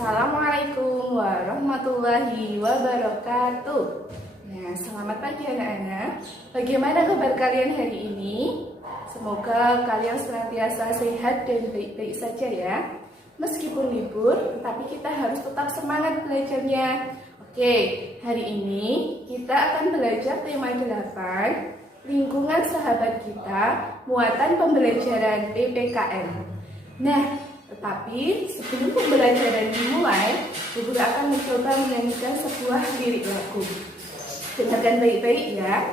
Assalamualaikum warahmatullahi wabarakatuh. Nah, selamat pagi anak-anak. Bagaimana kabar kalian hari ini? Semoga kalian senantiasa sehat dan baik-baik saja ya. Meskipun libur, tapi kita harus tetap semangat belajarnya. Oke, hari ini kita akan belajar tema 8, lingkungan sahabat kita, muatan pembelajaran PPKN. Nah, tetapi sebelum pembelajaran dimulai, Ibu akan mencoba menyanyikan sebuah lirik lagu. Dengarkan baik-baik ya.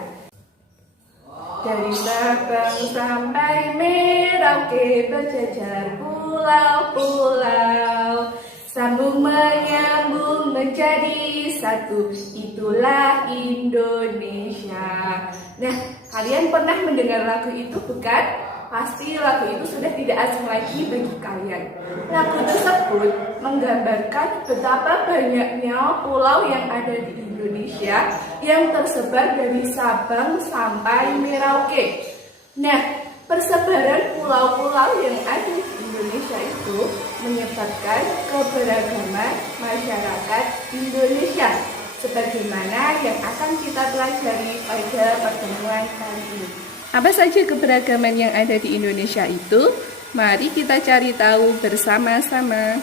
Dari Sabang sampai Merauke berjejer pulau-pulau, sambung menyambung menjadi satu, itulah Indonesia. Nah, kalian pernah mendengar lagu itu bukan? Pasti lagu itu sudah tidak asing lagi bagi kalian. Lagu tersebut menggambarkan betapa banyaknya pulau yang ada di Indonesia yang tersebar dari Sabang sampai Merauke. Nah, persebaran pulau-pulau yang ada di Indonesia itu menyebabkan keberagaman masyarakat Indonesia, sebagaimana yang akan kita pelajari pada pertemuan kali ini. Apa saja keberagaman yang ada di Indonesia itu? Mari kita cari tahu bersama-sama.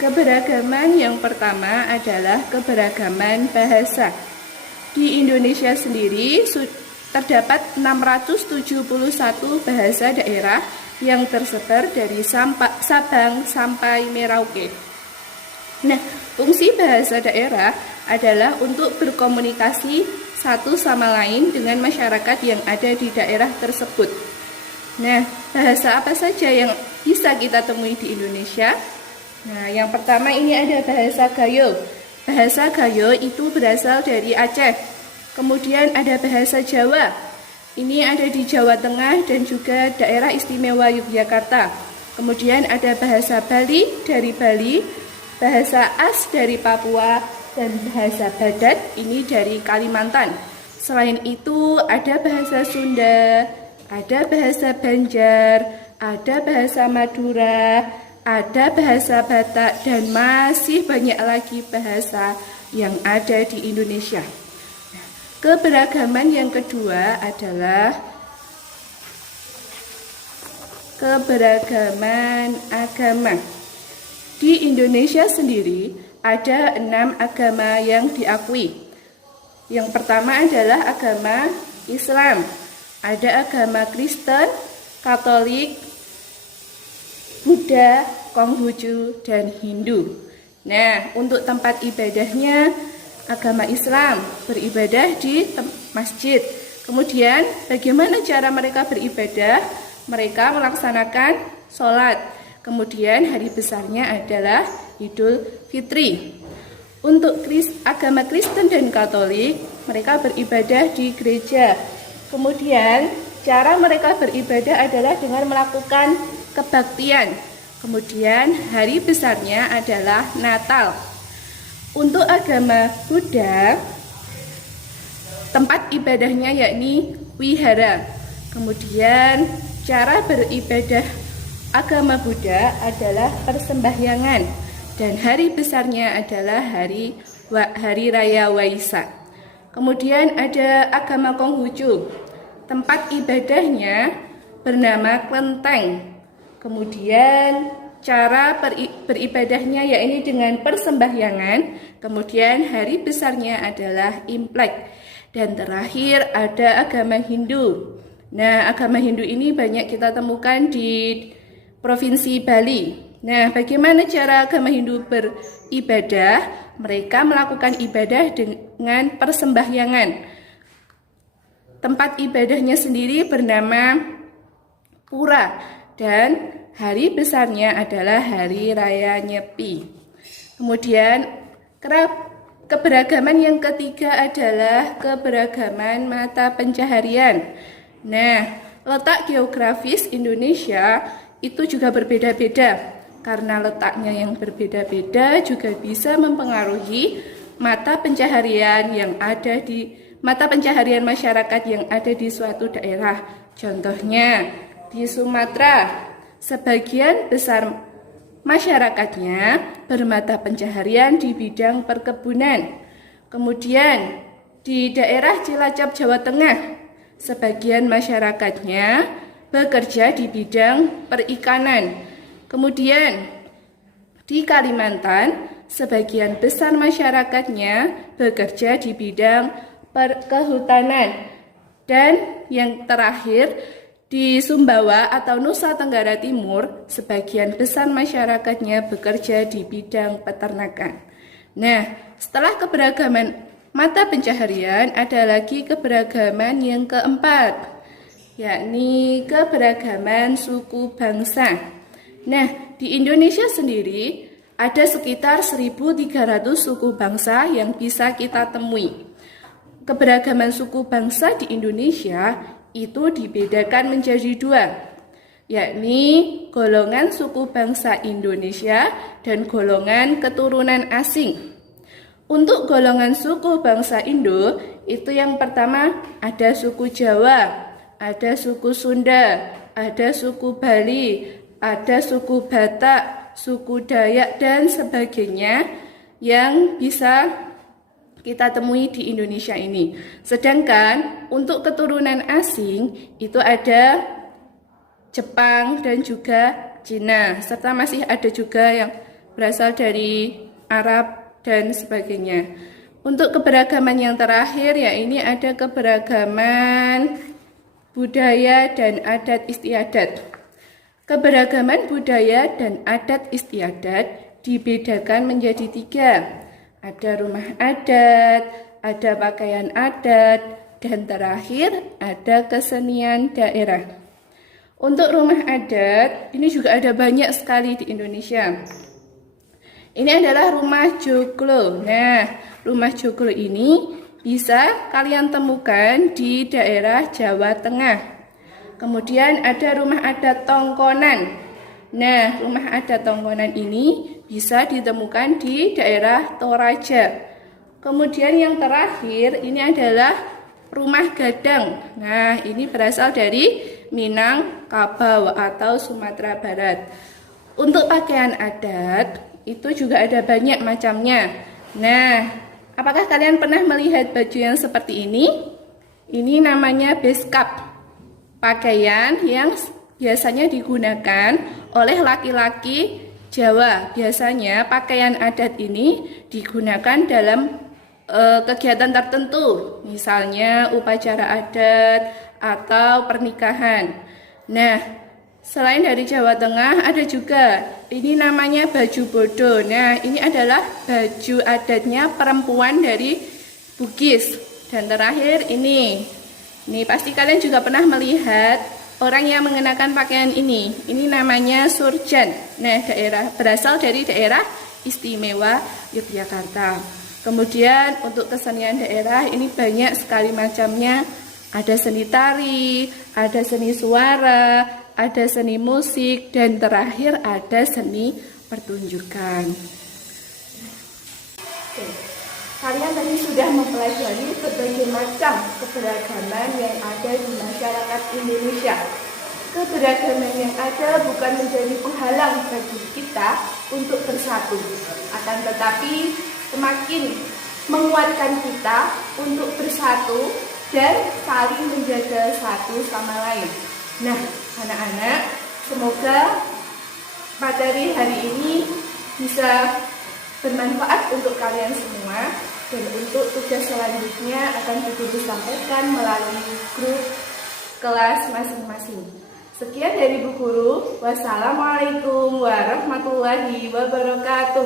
Keberagaman yang pertama adalah keberagaman bahasa. Di Indonesia sendiri terdapat 671 bahasa daerah yang tersebar dari Sabang sampai Merauke. Nah, fungsi bahasa daerah adalah untuk berkomunikasi satu sama lain dengan masyarakat yang ada di daerah tersebut. Nah, bahasa apa saja yang bisa kita temui di Indonesia? Nah, yang pertama ini ada bahasa Gayo. Bahasa Gayo itu berasal dari Aceh. Kemudian ada bahasa Jawa. Ini ada di Jawa Tengah dan juga daerah istimewa Yogyakarta. Kemudian ada bahasa Bali dari Bali, bahasa As dari Papua, dan bahasa Badat ini dari Kalimantan. Selain itu ada bahasa Sunda, ada bahasa Banjar, ada bahasa Madura, ada bahasa Batak, dan masih banyak lagi bahasa yang ada di Indonesia. Keberagaman yang kedua adalah keberagaman agama. Di Indonesia sendiri ada 6 agama yang diakui. Yang pertama adalah agama Islam. Ada agama Kristen, Katolik, Buddha, Konghucu, dan Hindu. Nah, untuk tempat ibadahnya, agama Islam beribadah di masjid. Kemudian, bagaimana cara mereka beribadah? Mereka melaksanakan sholat. Kemudian, hari besarnya adalah Idul Fitri. Untuk agama Kristen dan Katolik, mereka beribadah di gereja. Kemudian, cara mereka beribadah adalah dengan melakukan kebaktian. Kemudian, hari besarnya adalah Natal. Untuk agama Buddha, tempat ibadahnya yakni wihara. Kemudian, cara beribadah agama Buddha adalah persembahyangan. Dan hari besarnya adalah hari raya Waisak. Kemudian ada agama Konghucu. Tempat ibadahnya bernama Klenteng. Kemudian cara beribadahnya yakni dengan persembahyangan. Kemudian hari besarnya adalah Imlek. Dan terakhir ada agama Hindu. Nah, agama Hindu ini banyak kita temukan di Provinsi Bali. Nah, bagaimana cara agama Hindu beribadah? Mereka melakukan ibadah dengan persembahyangan. Tempat ibadahnya sendiri bernama Pura dan hari besarnya adalah Hari Raya Nyepi. Kemudian, keberagaman yang ketiga adalah keberagaman mata pencaharian. Nah, letak geografis Indonesia itu juga berbeda-beda. Karena letaknya yang berbeda-beda juga bisa mempengaruhi mata pencaharian masyarakat yang ada di suatu daerah. Contohnya di Sumatera Sebagian besar masyarakatnya bermata pencaharian di bidang perkebunan. Kemudian di daerah Cilacap, Jawa Tengah, sebagian masyarakatnya bekerja di bidang perikanan. Kemudian di Kalimantan, sebagian besar masyarakatnya bekerja di bidang kehutanan. Dan yang terakhir, di Sumbawa atau Nusa Tenggara Timur, sebagian besar masyarakatnya bekerja di bidang peternakan. Nah, setelah keberagaman mata pencaharian, ada lagi keberagaman yang keempat, yakni keberagaman suku bangsa. Nah, di Indonesia sendiri ada sekitar 1.300 suku bangsa yang bisa kita temui. Keberagaman suku bangsa di Indonesia itu dibedakan menjadi dua, yakni golongan suku bangsa Indonesia dan golongan keturunan asing. Untuk golongan suku bangsa Indo, itu yang pertama ada suku Jawa, ada suku Sunda, ada suku Bali, ada suku Batak, suku Dayak, dan sebagainya yang bisa kita temui di Indonesia ini. Sedangkan untuk keturunan asing itu ada Jepang dan juga Cina, serta masih ada juga yang berasal dari Arab dan sebagainya. Untuk keberagaman yang terakhir, ya ini ada keberagaman budaya dan adat istiadat. Keberagaman budaya dan adat istiadat dibedakan menjadi tiga. Ada rumah adat, ada pakaian adat, dan terakhir ada kesenian daerah. Untuk rumah adat, ini juga ada banyak sekali di Indonesia. Ini adalah rumah joglo. Nah, rumah joglo ini bisa kalian temukan di daerah Jawa Tengah. Kemudian ada rumah adat Tongkonan. Nah, rumah adat Tongkonan ini bisa ditemukan di daerah Toraja. Kemudian yang terakhir ini adalah rumah gadang. Nah, ini berasal dari Minangkabau atau Sumatera Barat. Untuk pakaian adat itu juga ada banyak macamnya. Nah, apakah kalian pernah melihat baju yang seperti ini? Ini namanya beskap. Pakaian yang biasanya digunakan oleh laki-laki Jawa. Biasanya pakaian adat ini digunakan dalam kegiatan tertentu, misalnya upacara adat atau pernikahan. Nah, selain dari Jawa Tengah ada juga ini namanya baju bodo. Nah, ini adalah baju adatnya perempuan dari Bugis. Dan terakhir ini pasti kalian juga pernah melihat orang yang mengenakan pakaian ini. Ini namanya surjan. Nah, berasal dari daerah istimewa Yogyakarta. Kemudian untuk kesenian daerah ini banyak sekali macamnya. Ada seni tari, ada seni suara, ada seni musik, dan terakhir ada seni pertunjukan. Kalian tadi sudah mempelajari berbagai macam keberagaman yang ada di masyarakat Indonesia. Keberagaman yang ada bukan menjadi penghalang bagi kita untuk bersatu, akan tetapi semakin menguatkan kita untuk bersatu dan saling menjaga satu sama lain. Nah, anak-anak, semoga materi hari ini bisa bermanfaat untuk kalian semua, dan untuk tugas selanjutnya akan Ibu sampaikan melalui grup kelas masing-masing. Sekian dari Bu Guru. Wassalamualaikum warahmatullahi wabarakatuh.